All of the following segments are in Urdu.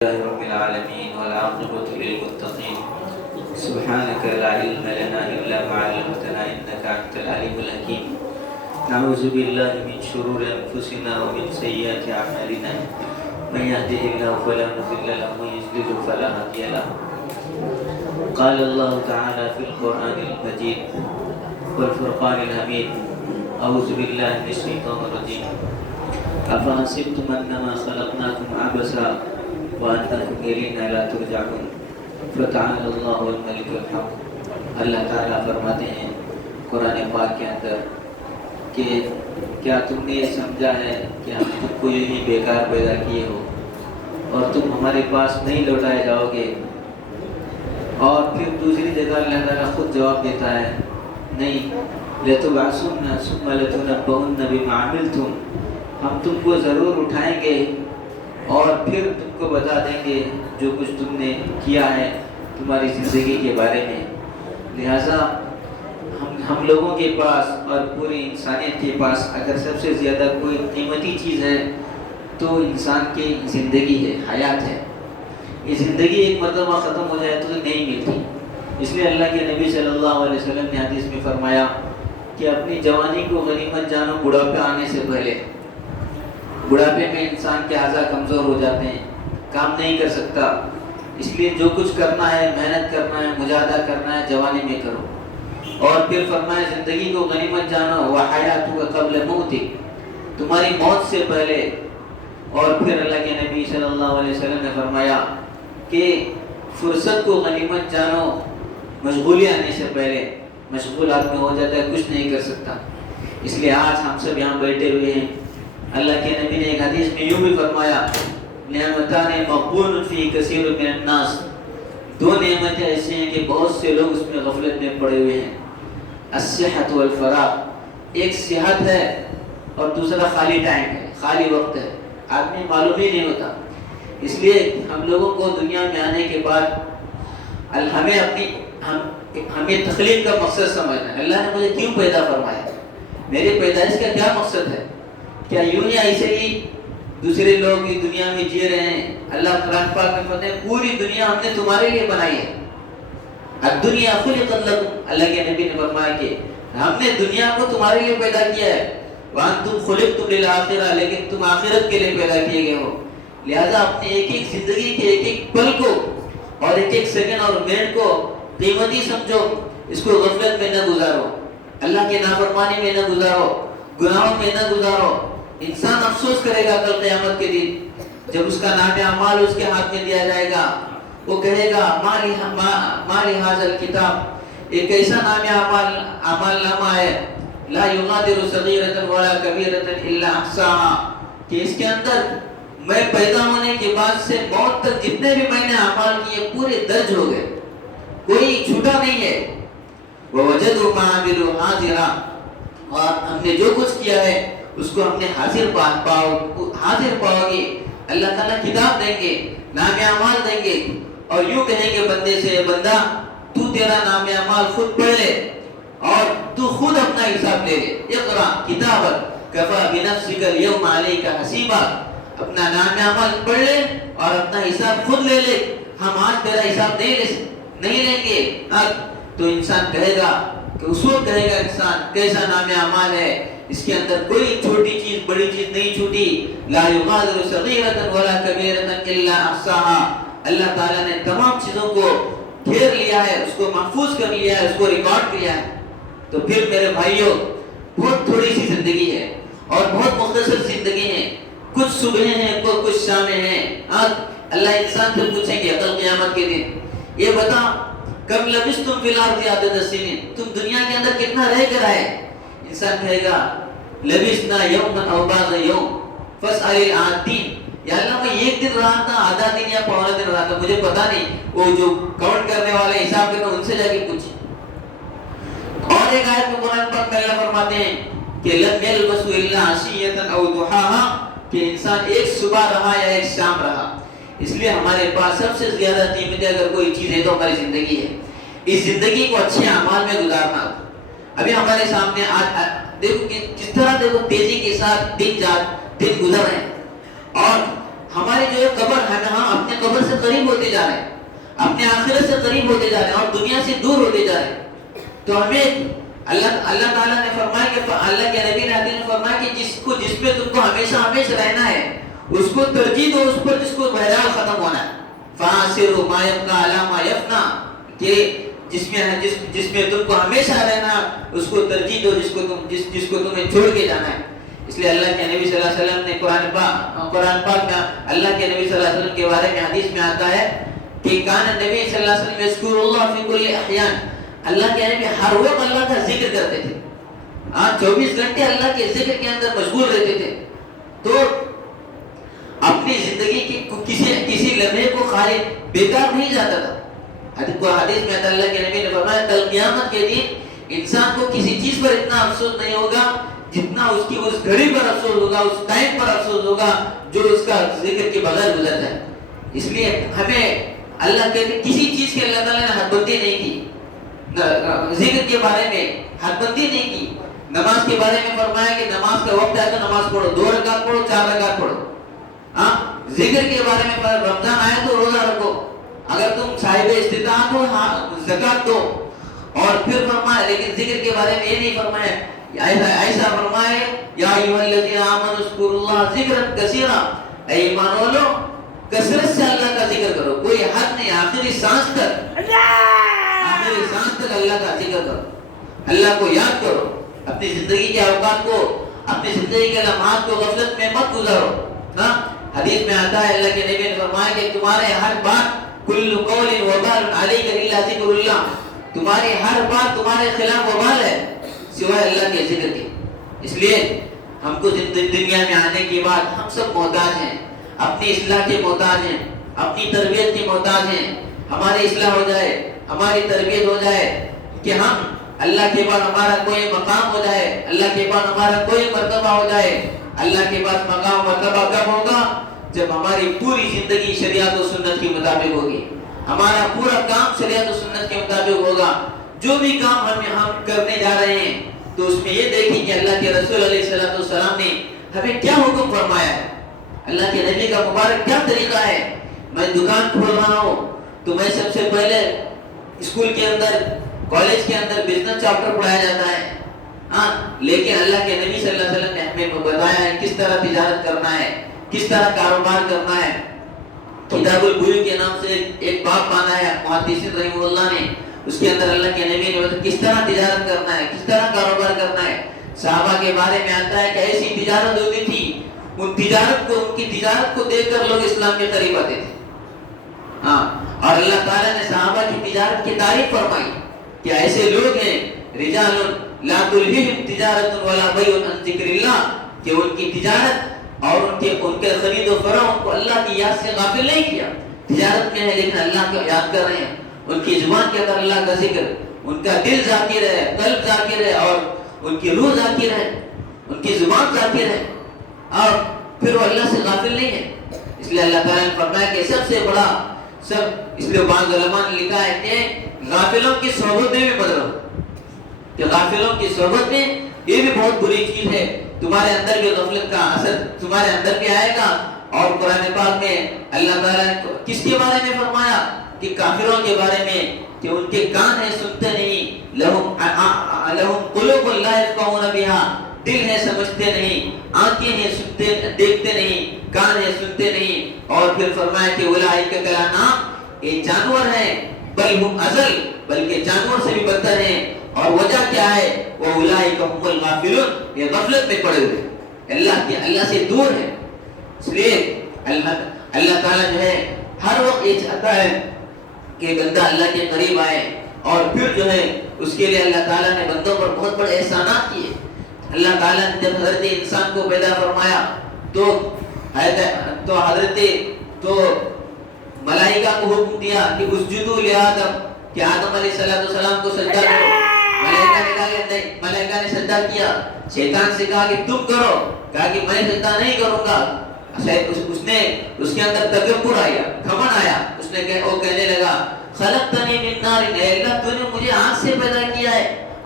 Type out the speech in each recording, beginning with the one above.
لله رب العالمين والعاقبة للمتقين. سبحانك لا علم لنا إلا ما علمتنا إنك أنت العليم الحكيم. نعوذ بالله من شرور أنفسنا ومن سيئات أعمالنا. من يهده الله فلا مضل له ومن يضلل فلا هادي له. قال الله تعالى في القرآن المجيد والفرقان الحميد: أعوذ بالله من الشيطان الرجيم. أفحسبتم أنما خلقناكم عبثا وأنكم إلينا لا ترجعون فتعالى الله الملك الحق. اللہ تعالیٰ فرماتے ہیں قرآن پاک کے اندر کہ کیا تم نے یہ سمجھا ہے کہ ہم تم کو یوں ہی بیکار پیدا کیے ہو اور تم ہمارے پاس نہیں لوٹائے جاؤ گے؟ اور پھر دوسری جگہ اللہ تعالیٰ خود جواب دیتا ہے نہیں، لَتُبْعَثُنَّ ثُمَّ لَتُنَبَّؤُنَّ بِمَا عَمِلْتُمْ، ہم تم کو ضرور اٹھائیں گے اور پھر تم کو بتا دیں گے جو کچھ تم نے کیا ہے تمہاری زندگی کے بارے میں۔ لہٰذا ہم لوگوں کے پاس اور پوری انسانیت کے پاس اگر سب سے زیادہ کوئی قیمتی چیز ہے تو انسان کی زندگی ہے، حیات ہے۔ یہ زندگی ایک مرتبہ ختم ہو جائے تو نہیں ملتی، اس لیے اللہ کے نبی صلی اللہ علیہ وسلم نے حدیث میں فرمایا کہ اپنی جوانی کو غنیمت جانو بڑھاپے آنے سے پہلے۔ بڑھاپے میں انسان کے اعضاء کمزور ہو جاتے ہیں، کام نہیں کر سکتا، اس لیے جو کچھ کرنا ہے، محنت کرنا ہے، مجاہدہ کرنا ہے، جوانی میں کرو۔ اور پھر فرمایا زندگی کو غنیمت جانو وَحَيَاتُكَ قَبْلَ مَوْتِكَ، تمہاری موت سے پہلے۔ اور پھر اللہ کے نبی صلی اللہ علیہ وسلم نے فرمایا کہ فرصت کو غنیمت جانو مشغولی آنے سے پہلے۔ مشغول آدمی ہو جاتا ہے، کچھ نہیں کر سکتا۔ اس لیے آج ہم سب یہاں بیٹھے ہوئے ہیں۔ اللہ کے نبی نے ایک حدیث میں یوں بھی فرمایا نعمتان مغبون فی کثیر من الناس، دو نعمتیں ایسے ہیں کہ بہت سے لوگ اس میں غفلت میں پڑے ہوئے ہیں۔ الصحت والفراغ، ایک صحت ہے اور دوسرا خالی ٹائم ہے، خالی وقت ہے، آدمی معلوم ہی نہیں ہوتا۔ اس لیے ہم لوگوں کو دنیا میں آنے کے بعد ہمیں تخلیق کا مقصد سمجھنا ہے۔ اللہ نے مجھے کیوں پیدا فرمایا، میری پیدائش کا کیا مقصد ہے؟ کیا یوں ہی ایسے ہی دوسرے لوگ اس دنیا میں جی رہے ہیں؟ اللہ قرآن پاک میں فرماتے ہیں پوری دنیا ہم نے تمہارے لیے بنائی ہے۔ الدنیا خلقت لکم، اللہ کے نبی نے فرمایا کہ ہم نے دنیا کو تمہارے لیے پیدا کیا ہے۔ وانتم خلقتم للآخرہ، لیکن تم آخرت کے لیے پیدا کیے گئے ہو۔ لہذا اپنے ایک ایک زندگی کے ایک ایک پل کو اور ایک ایک سیکنڈ اور منٹ کو قیمتی سمجھو، اس کو غفلت میں نہ گزارو، اللہ کے نافرمانی میں نہ گزارو، گناہوں میں نہ گزارو۔ انسان افسوس کرے گا کل قیامت کے دن جب اس کا نام اعمال اس کے ہاتھ میں دیا جائے گا۔ وہ کہے گا مالی حاضر کتاب، ایک ایسا نام اعمال نامہ ہے لا یغادر صغیرۃ ولا کبیرۃ الا احصاها، کہ اس کے اندر میں پیدا ہونے کے بعد سے موت تک جتنے بھی میں نے اعمال کیے پورے درج ہو گئے، کوئی چھوٹا نہیں ہے۔ ووجدوا ما عملوا حاضرا، اور ہم نے جو کچھ کیا ہے اس کو ہم نے حاضر پاؤ گے۔ اللہ تعالیٰ کتاب دیں گے، نام اعمال دیں گے اور یوں کہیں گے بندے سے بندہ تو تیرا نام اعمال خود پڑھ لے اور تو خود اپنا حساب لے لے۔ اقرا کتابک کفی بنفسک اليوم علیک حسیبا، اپنا نام اعمال پڑھ لے اور اپنا حساب خود لے لے۔ ہم آج تیرا حساب نہیں لیں گے۔ تو انسان کہے گا کہ اس وقت کہے گا انسان کیسا نام اعمال ہے، اس کے اندر کوئی چھوٹی چیز بڑی چیز نہیں چھوٹی۔ لا یغادر صغیرۃ ولا کبیرۃ الا احصاها، اللہ تعالیٰ نے تمام چیزوں کو گھیر لیا ہے، اس کو محفوظ کر لیا ہے، اس کو ریکارڈ کیا ہے۔ تو پھر میرے بھائیوں بہت تھوڑی سی زندگی ہے اور بہت مختصر زندگی ہے، کچھ صبح ہیں کچھ شامیں ہیں۔ اللہ انسان سے پوچھیں گے کل قیامت کے دن یہ بتا کم لبثتم فی الارض عدد السنین، تم دنیا کے اندر کتنا رہ کر آئے؟ انسان کہے گا لبثنا یوما او بعض یوم فاسأل العادین، یا اللہ میں ایک دن رہا تھا، آدھا دن یا پونا دن رہا تھا، مجھے پتا نہیں، وہ جو کاؤنٹ کرنے والے حساب کرنا ان سے جا کے پوچھ۔ اور ایک آیت میں قرآن پاک میں اللہ فرماتے ہیں کہ لم یلبثوا الا عشیۃ او ضحاها، کہ انسان ایک صبح رہا یا ایک شام رہا۔ اس لیے ہمارے پاس سب سے زیادہ قیمتی اگر کوئی چیز ہے تو ہماری زندگی ہے۔ اس زندگی کو اچھے اعمال میں گزارنا۔ ابھی ہمارے سامنے آج دیکھو کہ جس طرح دیکھو تیزی کے ساتھ دن گزر رہے ہیں، اور ہمارے جو قبر ہے نا، اپنے قبر سے قریب ہوتے جا رہے ہیں, اپنے آخرت سے قریب ہوتے جا رہے ہیں اور دنیا سے دور ہوتے جا رہے ہیں. تو ہمیں اللہ تعالیٰ نے فرمایا کہ اللہ کے نبی نے فرمایا کہ جس پہ تم کو ہمیشہ رہنا ہے اس کو ترجیح دو, اس پر جس کو بہرحال ختم ہونا ہے. فَآسِرُ مَا يَبْقَى عَلَى مَا يَفْنَى, کہ جس میں تم کو ہمیشہ رہنا اس کو ترجیح دو جس کو تمہیں چھوڑ کے جانا ہے. اس لیے اللہ کے نبی صلی اللہ علیہ وسلم نے قرآن پاک میں اللہ کے نبی صلی اللہ علیہ وسلم کے بارے میں حدیث میں آتا ہے کہ کان نبی صلی اللہ علیہ وسلم یذکر اللہ فی کل احیان, اللہ کے نبی ہر وقت اللہ کا ذکر کرتے تھے. 24 گھنٹے اللہ کے ذکر کے اندر مشغول رہتے تھے. تو اپنی زندگی کی کسی لمحے کو خالی بیکار نہیں جاتا تھا. حدیث میں اللہ کے نبی نے فرمایا کل قیامت کے دن انسان کو کسی چیز پر اتنا افسوس نہیں ہوگا جتنا اس کی اس گھڑی پر افسوس ہوگا, اس ٹائم پر افسوس ہوگا جو اس کا ذکر کے بغیر گزرتا ہے. اس لیے ہمیں اللہ کے کسی چیز کے اللہ تعالیٰ نے حد بندی نہیں کی, ذکر کے بارے میں حد بندی نہیں کی. نماز کے بارے میں فرمایا کہ نماز کا وقت ہے تو نماز پڑھو, 2 رکعت پڑھو, 4 رکعت پڑھو. ذکر کے بارے میں رمضان آئے تو روزہ رکھو, اگر تم صاحب استطاعت ہو زکات دو. اور پھر فرمایا لیکن ذکر کے بارے میں یہ نہیں فرمایا, ایسا فرمایا یا ایھا الذین آمنوا اذکروا اللہ ذکرا کثیرا, اے ایمان والو کثرت سے اللہ کا ذکر کرو, کوئی حد نہیں, آخری سانس تک اللہ کا ذکر کرو, اللہ کو یاد کرو. اپنی زندگی کے اوقات کو, اپنی زندگی کے لمحات کو غفلت میں مت گزارو. حدیث میں آتا ہے اللہ کے نبی نے فرمایا کہ تمہارے ہر بات کل قول وبال علیک الا ذکر اللہ, تمہاری ہر بات تمہارے خلاف وبال ہے سوائے اللہ کے ذکر کے. اس لیے ہم کو دنیا میں آنے کے بعد ہم سب محتاج ہیں, اپنی اصلاح کے محتاج ہیں, اپنی تربیت کے محتاج ہیں. ہماری اصلاح ہو جائے, ہماری تربیت ہو جائے کہ ہم اللہ کے بعد ہمارا کوئی مقام ہو جائے, اللہ کے بعد ہمارا کوئی مرتبہ ہو جائے. اللہ کے پاس مقام مرتبہ کب ہوگا؟ جب ہماری پوری زندگی شریعت و سنت کے مطابق ہوگی, ہمارا پورا کام شریعت و سنت کے مطابق ہوگا. جو بھی کام ہم کرنے جا رہے ہیں تو اس میں یہ دیکھیں کہ اللہ کے رسول علیہ السلام نے ہمیں کیا حکم فرمایا ہے, اللہ کے نبی کا مبارک کیا طریقہ ہے. میں دکان کھول رہا ہوں تو میں سب سے پہلے اسکول کے اندر, کالج کے اندر بزنس چیپٹر پڑھایا جاتا ہے. لیکن اللہ کے نبی صلی اللہ علیہ وسلم نے ہمیں بتایا ہے کس طرح تجارت کرنا ہے, کس طرح کاروبار کرنا ہے. کتاب البیوع کے نام سے ایک باب باندھا ہے محدثین رحمہ اللہ نے, اس کے اندر اللہ کے نبی نے بتایا کس طرح تجارت کرنا ہے, کس طرح کاروبار کرنا ہے. صحابہ کے بارے میں آتا ہے کہ ایسی تجارت ہوتی تھی, ان کی تجارت کو دیکھ کر لوگ اسلام کے قریب آتے تھے. اور اللہ تعالیٰ نے صحابہ کی تجارت کی تعریف فرمائی کہ ایسے لوگ ہیں رجال لا تلہیہم تجارت ولا بیع عن ذکر اللہ, کہ ان کی تجارت اور ان کے خرید و فروخت کو اللہ کی یاد سے غافل نہیں کیا. تجارت میں ہے لیکن اللہ کو یاد کر رہے ہیں, ان کی زبان کے اندر اللہ کا ذکر, ان کا دل ذاکر ہے, قلب ذاکر ہے, اور ان کی روح ذاکر ہے, ان کی زبان ذاکر ہے, اور پھر وہ اللہ سے غافل نہیں ہے. اس لیے اللہ تعالیٰ نے فرمایا کہ سب سے بڑا اس لیے بعض علماء نے لکھا ہے کہ غافلوں کی صحبت میں بھی مت رہو, کہ غافلوں کی صحبت میں یہ بھی بہت بری چیز ہے. تمہارے اندر بھی غفلت کا اثر تمہارے اندر بھی آئے گا. اور قرآن پاک میں اللہ تعالیٰ نے کس کے بارے میں فرمایا کہ کافروں کے بارے میں کہ ان کے کان ہیں سنتے نہیں, لہم قلوب لا یفقہون بہا, دل ہے سمجھتے نہیں, آنکھیں ہیں دیکھتے نہیں, کان ہے سنتے نہیں. اور پھر فرمایا کہ اولئک کالانعام, یہ جانور ہیں, بل ہم اضل, بلکہ جانور سے بھی بدتر ہیں. اور وجہ کیا ہے؟ واولئک هم الغافلون, یہ غفلت میں پڑے ہوئے, اللہ سے دور ہے. اس لیے اللہ تعالیٰ جو ہے ہر وقت یہ چاہتا ہے کہ بندہ اللہ کے قریب آئے. اور پھر جو ہے اس کے لیے اللہ تعالیٰ نے بندوں پر بہت بڑے احسانات کیے. اللہ تعالیٰ نے جب حضرت انسان کو پیدا فرمایا تو ملائکہ کو حکم دیا کہ اسجدوا لآدم, کہ آدم علیہ السلام کو سجدہ کرو. ملائکہ نے کہا کہ نہیں, ملائکہ نے سجدہ کیا. شیطان سے کہا کہ تم کرو, کہا کہ میں سجدہ نہیں کروں گا. اس کے اندر تکبر آیا, گھمنڈ آیا. اس نے وہ کہنے لگا خلقتنی من نار, اے اللہ تو نے مجھے آگ سے پیدا کیا ہے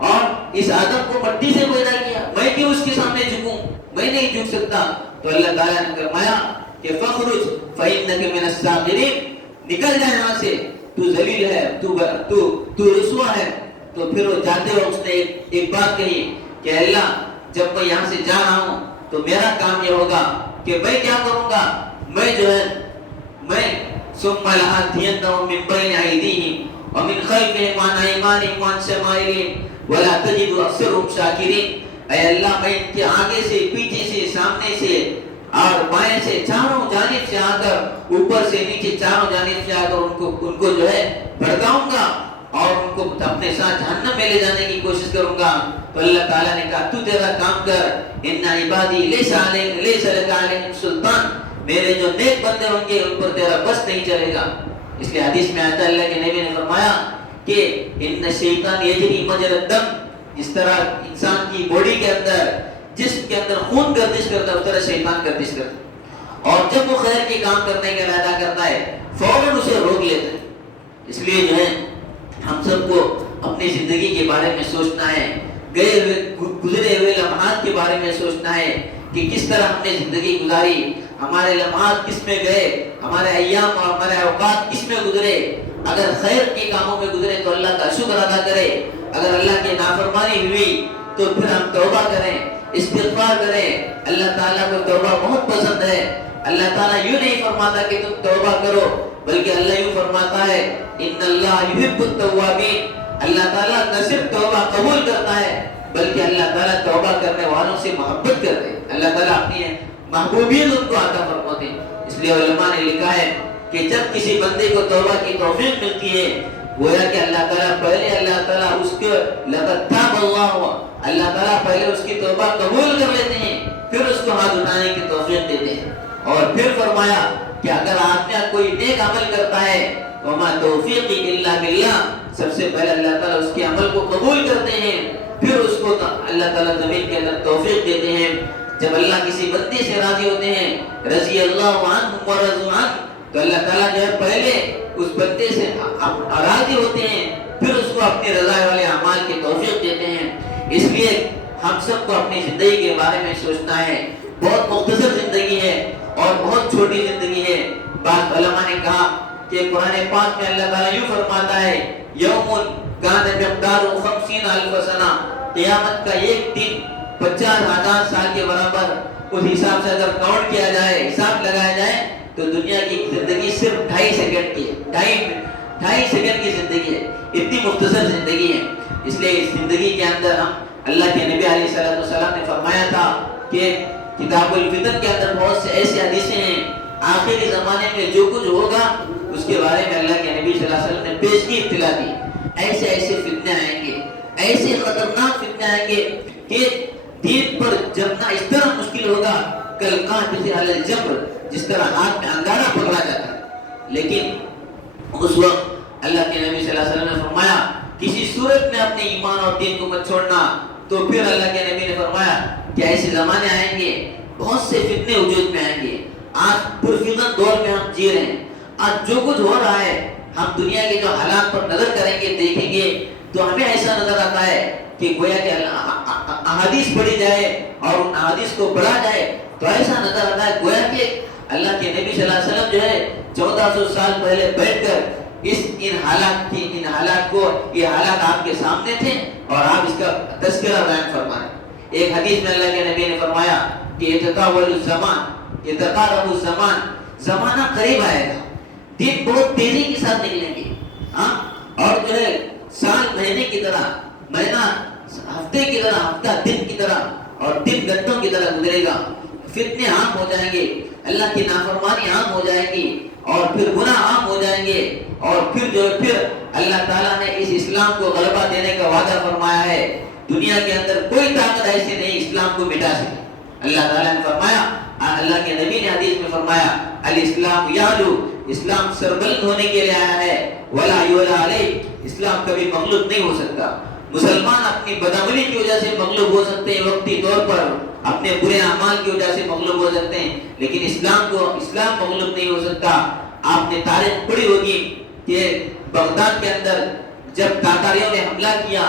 اور اس آدم کو مٹی سے پیدا کیا, میں کیوں اس کے سامنے جھکوں, میں نہیں جھک سکتا. تو اللہ تعالیٰ نے فرمایا کہ فخرج فإنک من الصاغرین, نکل جائے یہاں سے، تو ذلیل ہے، تو رسوا ہے. تو پھر وہ جاتے وقت اس نے ایک بات کہی کہ اللہ جب میں یہاں سے جا رہا ہوں تو میرا کام یہ ہوگا کہ میں کیا کروں گا، میں جو ہے میں ثم لآتینہم من بین ایدیہم ومن خلفہم وعن ایمانہم وعن شمائلہم ولا تجد اکثرہم شاکرین. اے اللہ میں ان کے آگے سے، پیچھے سے، سامنے سے اور بائیں سے، چاروں جانب سے آ کر، اوپر سے نیچے چاروں جانب سے آ کر ان کو جو ہے بھڑکاؤں گا اور ان کو اپنے ساتھ جہنم میں لے جانے کی کوشش کروں گا. تو اللہ تعالیٰ نے کہا تو تیرا کام کر، ان عبادی لیس لک علیہم سلطان، میرے جو نیک بندے ہوں گے ان پر تیرا بس نہیں چلے گا. اس لیے حدیث میں آتا ہے اللہ کے نبی نے فرمایا کہ ان الشیطان یجری مجرى الدم، جس طرح انسان کی باڈی کے اندر، جسم کے اندر خون گردش کرتا ہے اس طرح شیطان گردش کرتا ہے، اور جب وہ خیر کے کام کرنے کا ارادہ کرتا ہے فوراً اسے روک لیتا ہے. اس لیے جو ہے ہم سب کو اپنی زندگی کے بارے میں سوچنا ہے، گزرے ہوئے لمحات کے بارے میں سوچنا ہے کہ کس طرح ہم نے زندگی گزاری، ہمارے لمحات کس میں گئے، ہمارے ایام اور ہمارے اوقات کس میں گزرے. اگر خیر کے کاموں میں گزرے تو اللہ کا شکر ادا کرے، اگر اللہ کی نافرمانی ہوئی تو پھر ہم توبہ کریں، استغفار کریں. اللہ تعالیٰ کو توبہ بہت پسند ہے. اللہ تعالیٰ یوں نہیں فرماتا کہ تم توبہ کرو، بلکہ اللہ یوں فرماتا ہے ان اللہ یحب التوابین. اللہ تعالیٰ نہ صرف توبہ قبول کرتا ہے بلکہ اللہ تعالیٰ توبہ کرنے والوں سے محبت کرتے ہیں. اللہ تعالیٰ اپنی محبوبیت ان کو عطا فرماتے ہیں. اس لیے علماء نے لکھا ہے کہ جب کسی بندے کو توبہ کی توفیق ملتی ہے، گویا کہ اللہ تعالیٰ پہلے اللہ تعالیٰ اس کے لقد تاب اللہ تعالیٰ پہلے اس کی توبہ قبول کر لیتے ہیں، پھر اس کو ہاتھ اٹھانے کی توفیق دیتے ہیں. اور پھر فرمایا کہ اگر آدمی کوئی نیک عمل کرتا ہے وما توفیقی الا باللہ، سب سے پہلے اللہ تعالیٰ اس کے عمل کو قبول کرتے ہیں، پھر اس کو اللہ تعالیٰ زمین کے اندر توفیق دیتے ہیں. جب اللہ کسی بندے سے راضی ہوتے ہیں، رضی اللہ عنہ ورضوا عنہ، تو اللہ تعالیٰ جو ہے پہلے اس بندے سے راضی ہوتے ہیں، پھر اس کو اپنی رضا والے اعمال کی توفیق دیتے ہیں. اس لیے ہم سب کو اپنی زندگی کے بارے میں سوچنا ہے. بہت مختصر زندگی ہے اور بہت چھوٹی زندگی ہے. بعض علماء نے کہا کہ قرآن پاک میں اللہ تعالیٰ یوں فرماتا ہے یوم کان مقدارہ 50,000 سنہ، قیامت کا ایک دن 50,000 سال کے برابر. اس حساب سے اگر کاؤنٹ کیا جائے، حساب لگایا جائے تو دنیا کی زندگی صرف 2.5 سیکنڈ کی ہے، 2.5 سیکنڈ کی زندگی ہے. اتنی مختصر زندگی ہے. اس لیے اس زندگی کے اندر ہم، اللہ کے نبی علیہ السلام نے فرمایا تھا کہ کتاب الفتن کے اندر بہت سے ایسی حدیثیں ہیں، آخری زمانے میں جو کچھ ہوگا اس کے بارے میں اللہ کے نبی صلی اللہ علیہ وسلم نے پیشگی اطلاع دی. ایسے فتنے آئیں گے، ایسے خطرناک فتنے آئیں گے کہ دین پر جمنا اس طرح مشکل ہوگا کل قاعدۃ علی الجمر، جس طرح ہاتھ میں انگارہ پکڑا جاتا ہے. لیکن اس وقت اللہ کے نبی صلی اللہ علیہ وسلم نے فرمایا کسی صورت میں اپنے ایمان اور دین کو مت چھوڑنا. تو پھر اللہ کے نبی نے فرمایا کہ ایسے زمانے آئیں گے، بہت سے فتنے وجود میں آئیں گے. آج پرفتن دور میں ہم جی رہے ہیں. آج جو کچھ ہو رہا ہے، ہم دنیا کے جو حالات پر نظر کریں گے، دیکھیں گے تو ہمیں ایسا نظر آتا ہے کہ گویا کہ احادیث پڑھی جائے اور ان احادیث کو پڑھا جائے تو ایسا نظر آتا ہے گویا کہ اللہ کے نبی صلی اللہ علیہ وسلم جو ہے 1400 سال پہلے بیٹھ کر ان حالات کو، یہ حالات آپ کے سامنے تھے اور آپ اس کا تذکرہ بیان فرما رہے ہیں. ایک حدیث میں اللہ کے نبی نے فرمایا کہ یتطاول الزمان یتقارب الزمان، زمانہ قریب آئے گا، دن بہت تیزی کے ساتھ نکلیں گے، اور جو ہے سال مہینے کی طرح، مہینہ ہفتے کی طرح، ہفتہ دن کی طرح اور دن گھنٹوں کی طرح گزرے گا. فتنے عام ہو جائیں گے، اللہ کی نافرمانی عام ہو جائے گی اور پھر گناہ عام ہو جائیں گے. اور پھر اللہ تعالیٰ نے اس اسلام کو غلبہ دینے کا وعدہ فرمایا ہے. دنیا کے اندر کوئی طاقت ایسی نہیں اسلام کو مٹا سکے. اللہ تعالیٰ نے فرمایا، اللہ کے نبی نے حدیث میں فرمایا الاسلام یعلو، اسلام سربلند ہونے کے لیے آیا ہے، ولا یعلی علیہ، اسلام کبھی مغلوب نہیں ہو سکتا. مسلمان اپنی بدعملی کی وجہ سے مغلوب ہو سکتے ہیں وقتی طور پر، اپنے برے اعمال کی وجہ سے مغلوب ہو سکتے ہیں، لیکن اسلام مغلوب نہیں ہو سکتا. آپ نے تاریخ پڑھی ہوگی کہ بغداد کے اندر جب تاتاریوں نے حملہ کیا،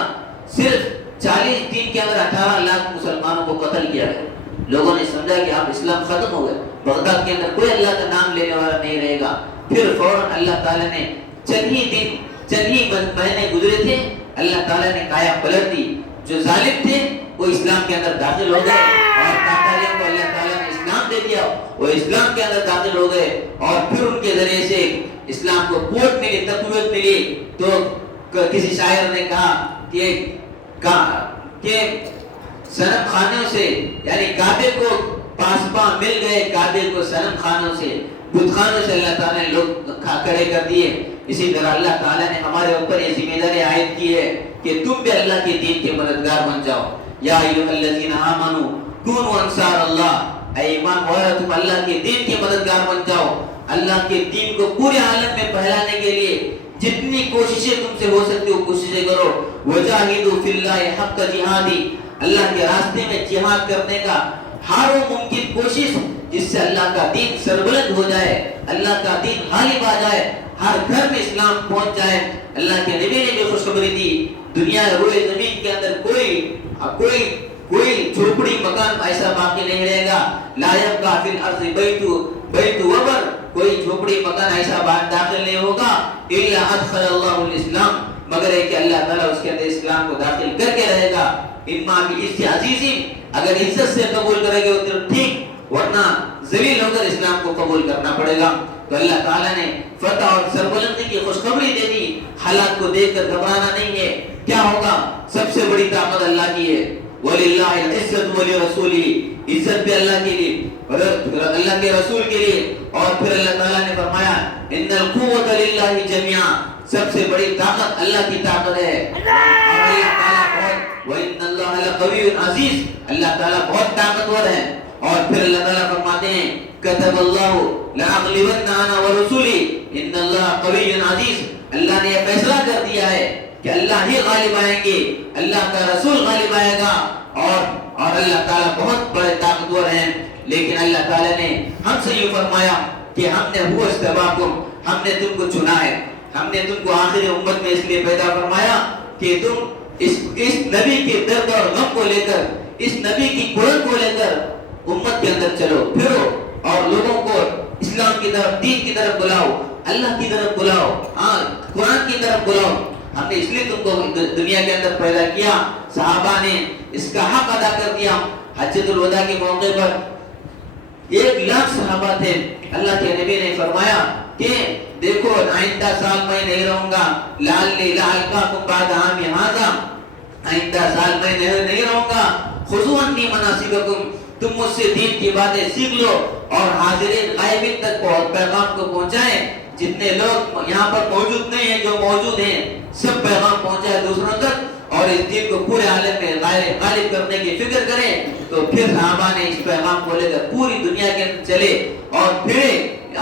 صرف 40 دن کے اندر 18 لاکھ مسلمانوں کو قتل کیا گیا. لوگوں نے سمجھا کہ آپ اسلام ختم ہو گئے، بغداد کے اندر کوئی اللہ کا نام لینے والا نہیں رہے گا. پھر فوراً اللہ تعالیٰ نے چند ہی مہینے گزرے تھے، اللہ تعالیٰ نے کایا پلٹ دی، جو ظالم تھے وہ اسلام کے اندر داخل ہو گئے، اور تاتاریوں کو اللہ تعالیٰ نے اسلام دے دیا، وہ اسلام کے اندر داخل ہو گئے، اور پھر ان کے ذریعے سے اسلام کو قوت ملی، تقویت ملی۔ تو کسی شاعر نے کہا کہ صنم خانوں سے، یعنی کعبے کو پاسباں مل گئے، کعبے کو صنم خانوں سے، بت خانوں سے اللہ تعالیٰ نے لوگ کھڑے کر دیے۔ اسی طرح اللہ تعالیٰ نے ہمارے اوپر یہ ذمہ داری عائد کی ہے کہ تم بھی اللہ کے دین کے مددگار بن جاؤ۔ یا ایھا الذین آمنوا کونوا انصار اللہ، اے ایمان والو تم اللہ کے دین کے مددگار بن جاؤ۔ اللہ کے دین کو پورے عالم میں پھیلانے کے لیے جتنی کوششیں تم سے ہو سکتی ہو کوششیں کرو۔ وجاہدوا فی اللہ حق جہادی، اللہ کے راستے میں جہاد کرنے کا ہر وہ ممکن کوشش جس سے اللہ کا دین سربلند ہو جائے، اللہ کا دین غالب آ جائے، ہر گھر میں اسلام پہنچ جائے۔ اللہ کے نبی نے بھی خوشخبری دی، دنیا روئے زمین کے اندر کوئی جھوپڑی مکان ایسا باقی نہیں رہے گا، لا یبقی فی الارض بیت وبر، کوئی جھوپڑی مکان ایسا باہر داخل نہیں ہوگا، الا ادخل اللہ الاسلام، مگر ہے کہ اللہ تعالیٰ اس کے اندر اسلام کو داخل کر کے رہے گا۔ اما بعز عزیز، اگر عزت سے قبول کرے گے تو ٹھیک، ورنہ ذلیل ہو کر اسلام کو قبول کرنا پڑے گا۔ تو اللہ تعالیٰ نے فتح اور سربلندی کی خوشخبری دے دی، حالات کو دیکھ کر گھبرانا نہیں ہے۔ کیا ہوگا؟ سب سے بڑی طاقت اللہ کی ہے، وَلِلَّهِ الْعِزَّةُ وَلِرَسُولِهِ، عزت بھی اللہ کے لیے اور اللہ کے رسول کے لیے۔ اور پھر اللہ تعالیٰ نے فرمایا إِنَّ الْقُوَّةَ لِلَّهِ جَمِيعًا، سب سے بڑی طاقت اللہ کی طاقت ہے۔ وَإِنَّ اللَّهَ لَقَوِيٌّ عَزِيزٌ، اللہ تعالیٰ بہت طاقتور ہے۔ اور پھر اللہ تعالیٰ فرماتے ہیں كَتَبَ اللَّهُ لَأَغْلِبَنَّ أَنَا وَرُسُلِي إِنَّ اللَّهَ قَوِيٌّ عَزِيزٌ، اللہ نے یہ فیصلہ کر دیا ہے کہ اللہ ہی غالب آئیں گے، اللہ کا رسول غالب آئے گا، اور اللہ تعالیٰ بہت بڑے طاقتور ہیں۔ لیکن اللہ تعالیٰ نے ہم سے یہ فرمایا کہ ہم نے هو اجتباکم، ہم نے تم کو چنا ہے، ہم نے تم کو آخری امت میں اس لیے پیدا فرمایا کہ تم اس نبی کے درد اور غم کو لے کر، اس نبی کی قرآن کو لے کر امت کے اندر چلو پھرو، اور لوگوں کو اسلام کی طرف، دین کی طرف بلاؤ، اللہ کی طرف بلاؤ، قرآن کی طرف بلاؤ۔ ہم نے اس لیے تم کو دنیا کے اندر پیدا کیا۔ صحابہ نے اس کا حق ادا کر دیا۔ حجۃ الوداع کے موقع پر 1,00,000 صحابہ تھے، اللہ کے نبی نے فرمایا کہ دیکھو آئندہ سال میں نہیں رہوں گا، لعلی لألقاکم بعد عامی ھذا، آئندہ سال میں نہیں رہوں گا، خذوا عنی مناسککم، تم مجھ سے دین کی باتیں سیکھ لو اور حاضرین غائبین تک پیغام کو پہنچائیں۔ جتنے لوگ یہاں پر موجود نہیں ہیں، جو موجود ہیں سب پیغام پہنچائے دوسروں تک، اور اس دین کو پورے عالم میں غالب کرنے کی فکر کریں۔ تو پھر صحابہ نے اس پیغام کو لے کر پوری دنیا کے اندر چلے اور پھرے،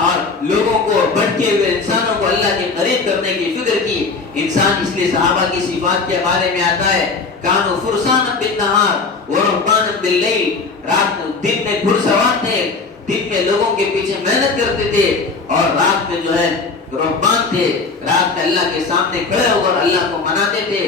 اور لوگوں کو بھٹکے ہوئے انسانوں کو اللہ کے قریب کرنے کی فکر کی۔ انسان اس لیے صحابہ کی صفات کے بارے میں آتا ہے کانوا فرسانا بالنہار ورہبانا باللیل، رات دن میں گھڑ سوار تھے، دن میں لوگوں کے پیچھے محنت کرتے تھے، اور رات میں جو ہے رہبان تھے، رات میں اللہ کے سامنے کھڑے ہو کر اللہ کو مناتے تھے،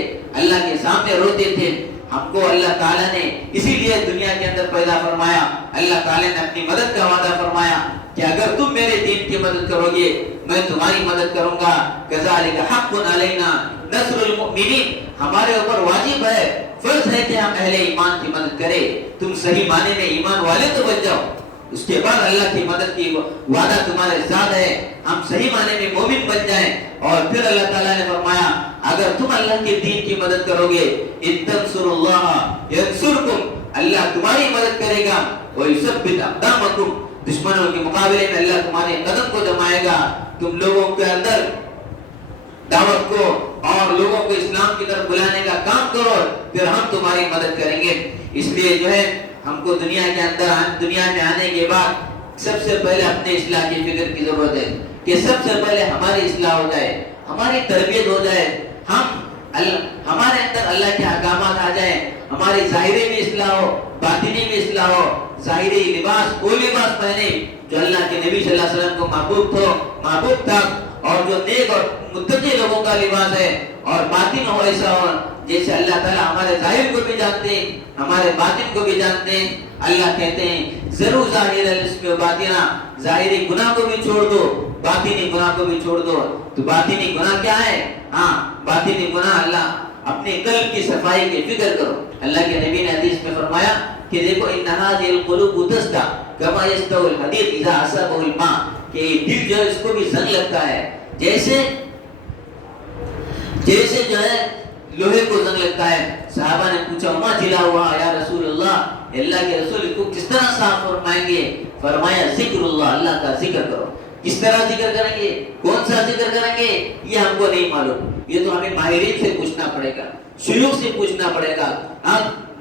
اللہ کے سامنے روتے تھے۔ ہم کو اللہ تعالیٰ نے اسی لیے دنیا کے اندر پیدا فرمایا۔ اللہ تعالیٰ نے اپنی مدد کا وعدہ فرمایا کہ اگر تم میرے دین کی مدد کرو گے میں تمہاری مدد کروں گا۔ کذالک حقا علینا نصر المؤمنین، ہمارے اوپر واجب ہے، فرض ہے کہ ہم اہل ایمان کی مدد کریں۔ تم صحیح معنی میں ایمان والے تو بن جاؤ، اس کے بعد اللہ کی مدد کی وعدہ تمہارے ساتھ ہے، ہم صحیح معنی میں مومن بن جائیں۔ اور پھر اللہ تعالیٰ نے فرمایا اگر تم اللہ کے دین کی مدد کرو گے، ان تنصروا اللہ ینصرکم، اللہ تمہاری مدد کرے گا، ویثبت اقدامکم، دشمنوں کے مقابلے میں اللہ تمہارے قدم کو جمائے گا۔ تم لوگوں کے اندر دعوت کو اور لوگوں کو اسلام کی طرف بلانے کا کام کرو، پھر ہم تمہاری مدد کریں گے۔ اس لیے جو ہے ہم کو دنیا کے اندر، دنیا میں آنے کے بعد سب سے پہلے اپنے اصلاح کی فکر کی ضرورت ہے کہ سب سے پہلے ہماری اصلاح ہو جائے، ہماری تربیت ہو جائے، ہمارے اندر اللہ کے احکامات آ جائیں، ہماری ظاہری بھی اصلاح ہو، باطنی بھی اصلاح ہو۔ ظاہری لباس وہ لباس پہنے جو اللہ کے نبی صلی اللہ علیہ وسلم کو محبوب تھا، اور جو نیک اور متقی لوگوں کا لباس ہے، اور باطن ہو ایسا ہو جیسے اللہ تعالیٰ ہمارے ظاہر کو بھی جانتے ہیں، ہمارے باطن کو بھی جانتے ہیں۔ اللہ کہتے ہیں ضرور ظاہر الاسم و باطنہ، ظاہری گناہ کو بھی چھوڑ دو، باطنی گناہ کو بھی چھوڑ دو. تو باطنی گناہ کیا ہے؟ ہاں باطنی گناہ اللہ اپنے قلب کی صفائی کی فکر کرو. اللہ کے نبی نے حدیث میں فرمایا کہ دیکھو ان هذه القلوب تسدى كما يستوي الحديد اذا اصابه الماء، کہ دل جو ہے اس کو بھی زنگ لگتا ہے جیسے جو ہے لوہے کو زنگ لگتا ہے. صحابہ نے پوچھا ما جلا ہوا یا رسول اللہ، اللہ کے رسول اس کو کس طرح صاف فرمائیں گے؟ فرمایا ذکر اللہ، اللہ کا ذکر کرو. کس طرح ذکر کریں گے؟ کون سا ذکر کریں گے؟ یہ ہم کو نہیں معلوم. یہ تو ہمیں ماہرین سے پوچھنا پڑے گا، شیوخ سے پوچھنا پڑے گا،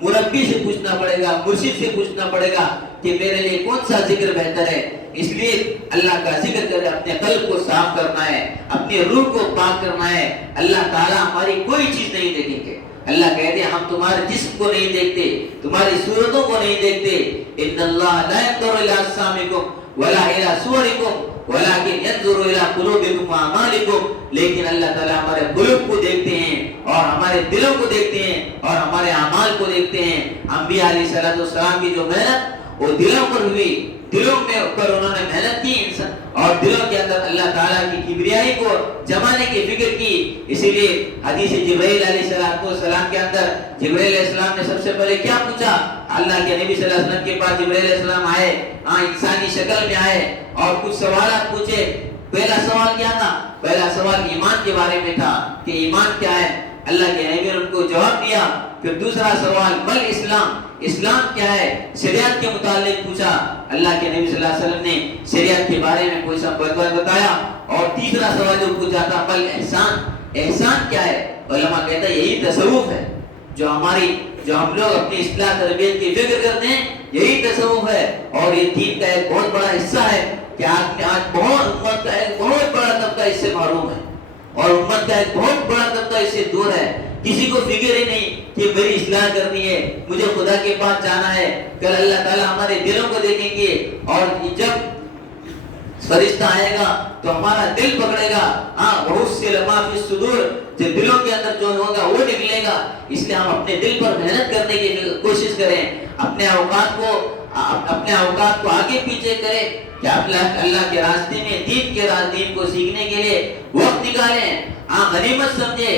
مربی سے پوچھنا پڑے گا، مرشد سے پوچھنا پڑے گا کہ میرے لیے کون سا ذکر بہتر ہے. اس لیے اللہ کا ذکر کرے، اپنے قلب کو صاف کرنا ہے، اپنی روح کو پاک کرنا ہے. اللہ تعالیٰ ہماری کوئی چیز نہیں دیکھیں گے. اللہ کہتے ہیں ہم تمہارے جسم کو نہیں دیکھتے، تمہاری صورتوں کو نہیں دیکھتے. ان اللہ لا ينظر الى اجسامکم ولا الى صورکم ولكن ينظر الى قلوبکم واعمالکم. لیکن اللہ تعالیٰ ہمارے قلوب کو دیکھتے ہیں اور ہمارے دلوں کو دیکھتے ہیں اور ہمارے اعمال کو دیکھتے ہیں. انبیاء علیہ السلام کی جو محنت وہ دلوں پر ہوئی، دلوں میں پر انہوں نے محنت کی انسان، اور دلوں کے اندر اللہ تعالیٰ کی کبریائی کو جمانے کی فکر کی. اسی لیے حدیث جبرائیل علیہ السلام کے اندر جبرائیل علیہ السلام نے سب سے پہلے کیا پوچھا؟ اللہ کے نبی صلی اللہ علیہ وسلم کے پاس جبرائیل علیہ السلام آئے، انسانی شکل میں آئے اور کچھ سوالات پوچھے. پہلا سوال کیا تھا؟ پہلا سوال ایمان کے بارے میں تھا کہ ایمان کیا ہے. اللہ کے نبی نے ان کو جواب دیا. پھر دوسرا سوال مل اسلام، اسلام کیا ہے، شریعت کے متعلق پوچھا. اللہ کے نبی صلی اللہ علیہ وسلم نے شریعت کے بارے میں پوچھا، بتایا. اور تیسرا سوال جو پوچھا تھا مل احسان، احسان کیا ہے. علماء کہتا ہے یہی تصوف ہے جو ہم لوگ اپنی اصلاح تربیت کی فکر کرتے ہیں، یہی تصوف ہے. اور یہ دین کا ایک بہت بڑا حصہ ہے کہ آج بہت امت کا ایک بہت بڑا طبقہ اس سے محروم ہے اور امت کا ایک بہت بڑا طبقہ اس سے دور ہے. کسی کو فکر ہی نہیں کہ میری اصلاح کرنی ہے، مجھے خدا کے پاس جانا ہے. کل اللہ تعالیٰ ہمارے دلوں کو دیکھیں گے اور جب فرشتہ آئے گا تو ہمارا دل پکڑے گا. بہت سے لمحہ فی الصدور، جو دلوں کے اندر جو ہوگا وہ نکلے گا. اس لیے ہم اپنے دل پر محنت کرنے کی کوشش کریں، اپنے اوقات کو آگے پیچھے کریں کہ اللہ کے راستے میں دین کو سیکھنے کے لیے وقت نکالیں. غنیمت سمجھے.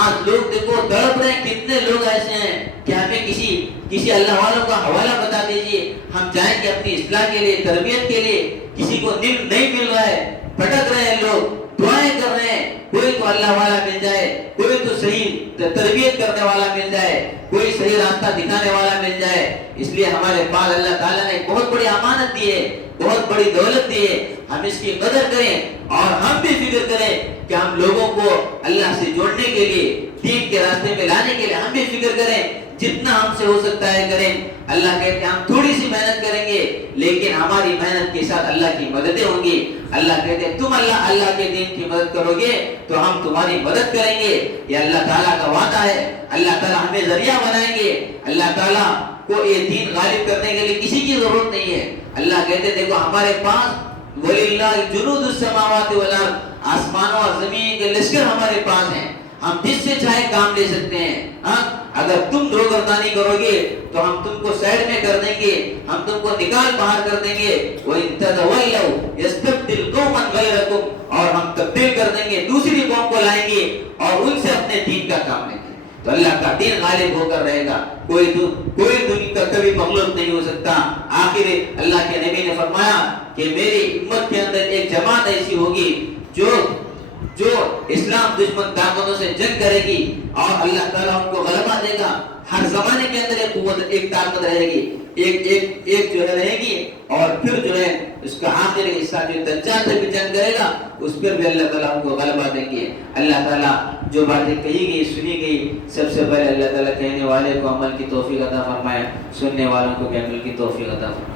آج لوگ دیکھو تڑپ رہے ہیں، کتنے لوگ ایسے ہیں کہ ہمیں کسی اللہ والوں کا حوالہ بتا دیجئے، ہم جائیں گے اپنی اصلاح کے لیے، تربیت کے لیے. کسی کو نیند نہیں مل رہا ہے، بھٹک رہے ہیں لوگ، دعائیں کر رہے ہیں. کوئی تو اللہ والا مل جائے، کوئی تو صحیح تربیت کرنے والا مل جائے، کوئی صحیح راستہ دکھانے والا مل جائے. اس لیے ہمارے پاس اللہ تعالیٰ نے بہت بڑی امانت دی ہے، بہت بڑی دولت دی ہے. ہم اس کی قدر کریں اور ہم بھی فکر کریں کہ ہم لوگوں کو اللہ سے جوڑنے کے لیے، دین کے راستے میں لانے کے لیے ہم بھی فکر کریں. جتنا ہم سے ہو سکتا ہے کریں. اللہ کہتے ہیں ہم تھوڑی سی محنت کریں گے لیکن ہماری محنت کے ساتھ اللہ کی مددیں ہوں گی. اللہ کہتے ہیں تم اللہ کے دین کی مدد کرو گے تو ہم تمہاری مدد کریں گے. یہ اللہ تعالیٰ کا وعدہ ہے. اللہ تعالیٰ ہمیں ذریعہ بنائیں گے. اللہ تعالیٰ کو یہ دین غالب کرنے کے لیے کسی کی ضرورت نہیں ہے. اللہ کہتے ہیں دیکھو ہمارے پاس وَلِلَّهِ جُنُودُ السَّمَاوَاتِ وَالْأَرْضِ، آسمانوں اور زمین کے لشکر ہمارے پاس ہیں. ہم جس سے چاہے کام لے سکتے ہیں. اگر تم روگردانی کرو گے تو ہم تم کو سائڈ میں کر دیں گے، ہم تم کو نکال باہر کر دیں گے. وَإِن تَتَوَلَّوْا يَسْتَبْدِلْ قَوْمًا غَيْرَكُمْ، اور ہم تبدیل کر دیں گے، دوسری قوم کو لائیں گے اور ان سے اپنے دین کا کام لیں گے. تو اللہ کا دین غالب ہو کر رہے گا. کوئی دنیا کا کبھی مخلوق نہیں ہو سکتا. آخر اللہ کے نبی نے فرمایا کہ میری امت کے اندر ایک جماعت ایسی ہوگی جو اسلام دشمن طاقتوں سے جنگ کرے گی اور اللہ تعالیٰ ان کو غلبہ دے گا. ہر زمانے کے اندر ایک قوت، ایک طاقت رہے گی، ایک جو رہے گی. اور پھر جو ہے اس کا آخر حصہ جو دجال سے بھی جنگ کرے گا اس پر بھی اللہ تعالیٰ ان کو غلبہ دیں گے. اللہ تعالیٰ جو باتیں کہی گئی سنی گئی، سب سے پہلے اللہ تعالیٰ کہنے والے کو عمل کی توفیق عطا فرمائے، سننے والوں کو بھی عمل کی توفیق عطا فرمائے.